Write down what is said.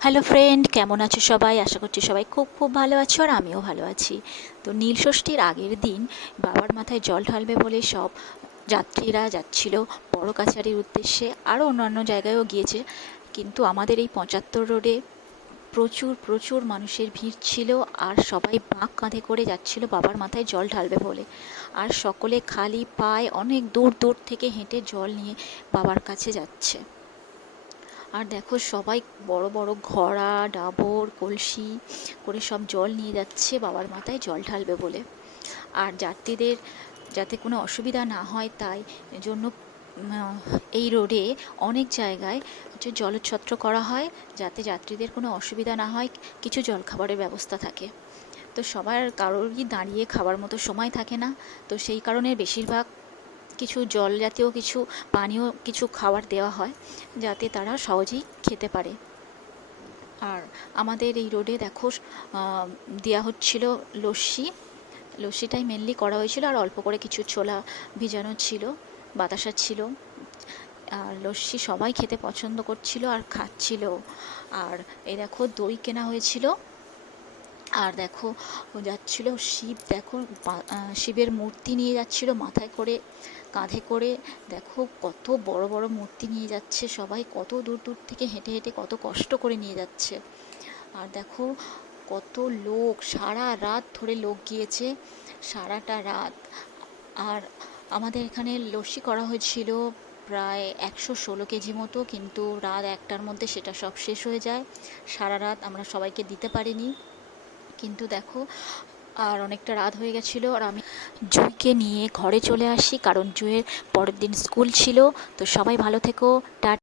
Hello friend কেমন আছো সবাই? আশা করছি সবাই খুব খুব ভালো আছো আর আমিও ভালো আছি। তো নীল ষষ্ঠীর আগের দিন বাবার মাথায় জল ঢালবে বলে সব যাত্রীরা যাচ্ছিল বড় কাছারির উদ্দেশ্যে। আরও অন্যান্য জায়গায়ও গিয়েছে। কিন্তু আমাদের এই পঁচাত্তর রোডে প্রচুর প্রচুর মানুষের ভিড় ছিল আর সবাই বাঁক কাঁধে করে যাচ্ছিল বাবার মাথায় জল ঢালবে বলে। আর সকলে খালি পায়ে অনেক দূর দূর থেকে হেঁটে জল নিয়ে বাবার কাছে যাচ্ছে। আর দেখো সবাই বড় বড় ঘড়া, ডাবর, কলসি করে সব জল নিয়ে যাচ্ছে, বাবার মাথায় জল ঢালবে বলে। আর যাত্রীদের যাতে কোনো অসুবিধা না হয় তাই জন্য এই রোডে অনেক জায়গায় হচ্ছে জলছত্র করা হয়, যাতে যাত্রীদের কোনো অসুবিধা না হয়, কিছু জলখাবারের ব্যবস্থা থাকে। তো সবার কারোরই দাঁড়িয়ে খাবার মতো সময় থাকে না, তো সেই কারণে বেশিরভাগ কিছু জল জাতীয় কিছু পানীয় কিছু খাবার দেওয়া হয়, যাতে তারা সহজেই খেতে পারে। আর আমাদের এই রোডে দেখো দেওয়া হচ্ছিল লস্যি। লস্যিটাই মেনলি করা হয়েছিল আর অল্প করে কিছু ছোলা ভিজানো ছিল, বাতাসা ছিল। আর লস্যি সবাই খেতে পছন্দ করছিল আর খাচ্ছিল। আর এই দেখো দই কেনা হয়েছিল। আর দেখো যাচ্ছিল শিব, দেখো শিবের মূর্তি নিয়ে যাচ্ছিল মাথায় করে, কাঁধে করে। দেখো কত বড় বড় মূর্তি নিয়ে যাচ্ছে সবাই, কত দূর দূর থেকে হেঁটে হেঁটে কত কষ্ট করে নিয়ে যাচ্ছে। আর দেখো কত লোক, সারা রাত ধরে লোক গিয়েছে, সারাটা রাত। আর আমাদের এখানে লস্যি করা হয়েছিল প্রায় একশো ষোলো কেজি মতো, কিন্তু রাত একটার মধ্যে সেটা সব শেষ হয়ে যায়। সারা রাত আমরা সবাইকে দিতে পারিনি। কিন্তু দেখো, আর অনেকটা রাত হয়ে গেছিল আর আমি জুইকে নিয়ে ঘরে চলে আসি কারণ জুয়ের পরের দিন স্কুল ছিল। তো সবাই ভালো থেকো, টা